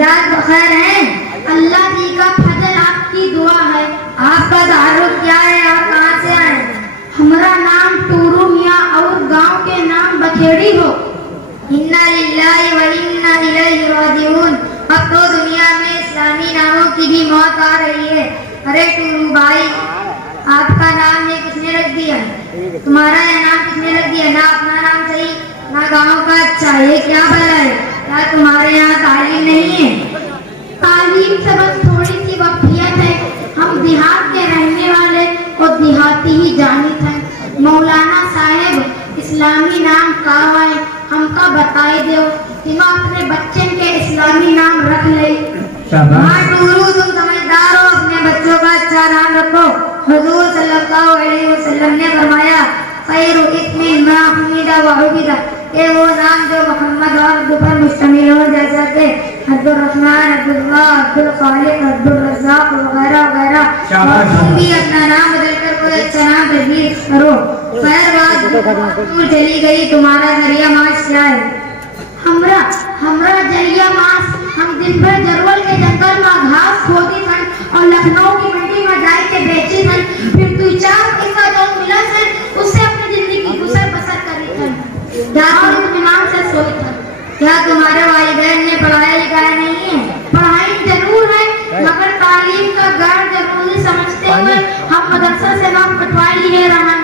मिजाज बखैर हैं? अल्लाह जी का फजल आपकी दुआ है। आपका तारुफ क्या है और कहाँ से आए? हमारा नाम टूरू मियाँ और गांव के नाम बखेड़ी हो। इन्ना लिल्लाहि व इन्ना इलैहि राजिऊन। अब तो दुनिया में इस्लामी नामों की भी मौत आ रही है। अरे टूरू भाई, आपका नाम ये किसने रख दिया? तुम्हारा यह नाम किसने रख दिया? ना अपना नाम सही ना गांव का अच्छा, ये क्या भला है? क्या तुम्हारे यहाँ तालीम नहीं है? तालीम से बस थोड़ी सी वफियत है। हम देहात के रहने वाले और देहाती ही जानित हैं। मौलाना साहेब इस्लामी नाम का है हमका बताए दो कि मैं अपने बच्चे के इस्लामी नाम रख ले। हाँ टूरू, तुम समझदार हो, अपने बच्चों का अच्छा नाम रखो। हुजूर सल्लल्लाहु अलैहि वसल्लम ने फरमाया खैरु इस्मिन मा हुमिदा व उबिदा, ये वो नाम जो मोहम्मद और अब्दुल पर मुश्तमिल हो, जैसा कि अब्दुल रहमान, अब्दुल्लाह, अब्दुल खालिक, अब्दुल रज़्ज़ाक वगैरह वगैरह। तुम भी अपना नाम बदलकर कोई अच्छा नाम तजवीज़ करो। खैर बात चली गई, तुम्हारा जरिया माश क्या है? हमरा जरिया माश हम दिन भर जरवल के जंगल में घास खोदी थन और लखनऊ की मंडी में जाए के बेची थन। फिर 2-4 पैसा जो मिला है उससे अपनी जिंदगी गुजर बसर करी थन। और इत्मीनान से सोई थन। क्या तुम्हारे वालिदैन ने पढ़ाया लिखाया नहीं है? पढ़ाई जरूर है, मगर तालीम का गैर जरूरी समझते हुए हम मदरसा से नाम कटवा लिए रहा।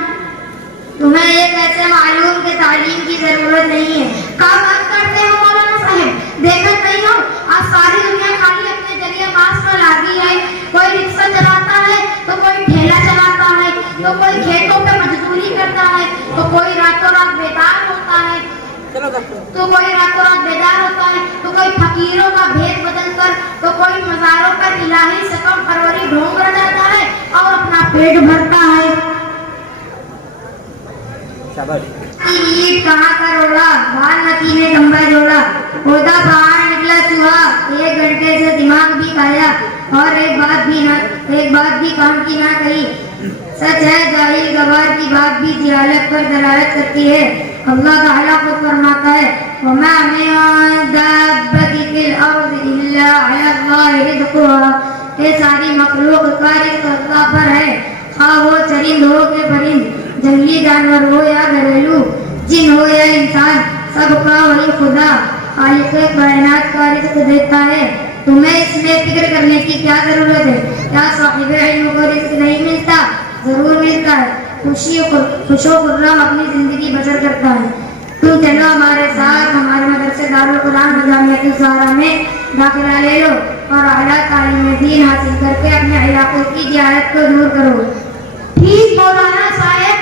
तुम्हें ये कैसे मालूम कि तालीम की जरूरत नहीं है? क्या बात करते हो मौलाना साहब? देखत नहीं हो आज सारी दुनिया खाली अपने जरिए मास में लागी है। कोई रिक्शा चलाता है तो कोई ठेला चलाता है, तो कोई खेतों पे मजदूरी करता है, तो कोई रातों रात बेदार होता है, तो कोई फकीरों का भेद बदल कर, तो कोई मज़ारों पर इलाही सकम परवरी ढोंग रचाता है और अपना पेट भरता है। ईद कहाँ का रोड़ा, भानमती ने कंबल जोड़ा, ओदा बाहर निकला चूहा, 1 घंटे से दिमाग भी खाया और एक बात भी काम की ना कही। सच है जाहिल गवार की बात भी जिहालत पर दलालत करती है। अल्लाह ताला खुद फरमाता है वमा मिन दाब्बतिन फिल अर्दि इल्ला अलल्लाहि रिज़्क़ुहा, ये सारी मखलूक का रिज़्क़ अल्लाह पर है। हाँ वो चरिंद हो के परिंद, जंगली जानवर हो या घरेलू, जिन हो या इंसान, सबका वही खुदा खालिक़े कायनात का रिज़्क़ देता है। तुम्हें इसमें फिक्र करने की क्या जरूरत है? क्या साहिबे इल्म को रिज़्क़ नहीं मिलता? जरूर मिलता है। खुशो खुर्रम अपनी जिंदगी बसर करता है। तुम चलो हमारे साथ, हमारे मदरसे दारुल कुरान जामिअतुल ज़हरा में दाखिला ले लो और आला तालीम दीन हासिल करके अपने इलाकों की जिहालत को दूर करो। ठीक मौलाना साहब,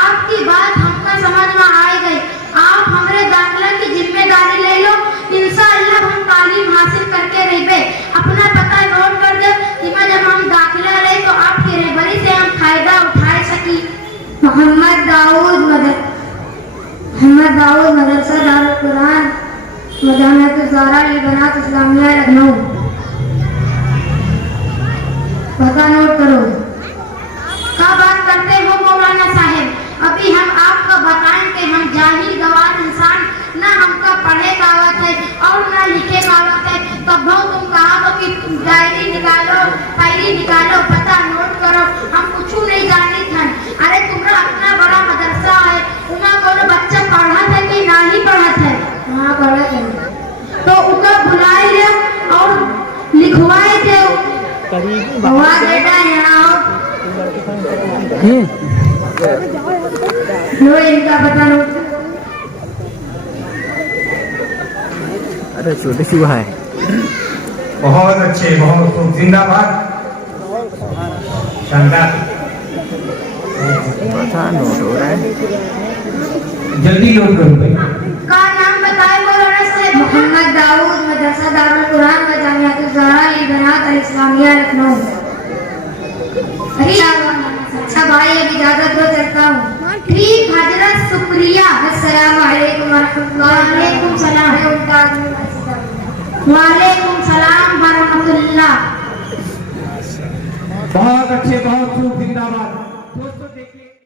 आपकी बात हमको समझ में आ गई। आप हमारे दाखिला की जिम्मेदारी ले लो, इंशाअल्लाह हम तालीम हासिल करके रहिबे। अपना पता नोट कर दो कि जब हम दाखिला ले तो आपकी रहबरी से हम फायदा उठा सकी। मोहम्मद दाऊद मदरसा दारुल कुरान जामिअतुल ज़हरा लिबनात इस्लामिया लखनऊ। पता नोट करो। क्या बात करते हो मौलाना साहब? अभी हम आपको बताएं कि हम जाहिल गवार इंसान, ना हमका पढ़े का आवत है और ना लिखे का आवत है। तब तुम कहा तो कि डायरी निकालो, फाइली निकालो, पता नोट करो, हम कुछ नहीं जानी था। अरे तुम्हारा अपना बड़ा मदरसा है, उमा कोनो बच्चा पढ़ा था कि ना ही पढ़ा था? हाँ पढ़ा था। तो उनका बुलाए ले और लिखवाए दे। हुआ बेटा यहाँ आओ, लो इनका पता नोट। अरे छोटे चूहा है। बहुत अच्छे, बहुत खूब, जिंदाबाद, शानदार। पता नोट हो रहा है, जल्दी नोट करो भाई। का नाम बताए मौलाना साहब? मोहम्मद दाऊद मदरसा दारुल कुरान व जामिअतुल ज़हरा लिबनात इस्लामिया लखनऊ। अच्छा भाई अब इजाजत दो, चलता हूँ। ठीक हजरत, शुक्रिया। अस्सलाम वालेकुम वालेकुम सलाम वालेकुम सलाम व रहमतुल्लाह। बहुत अच्छे, बहुत खूब, जिंदाबाद।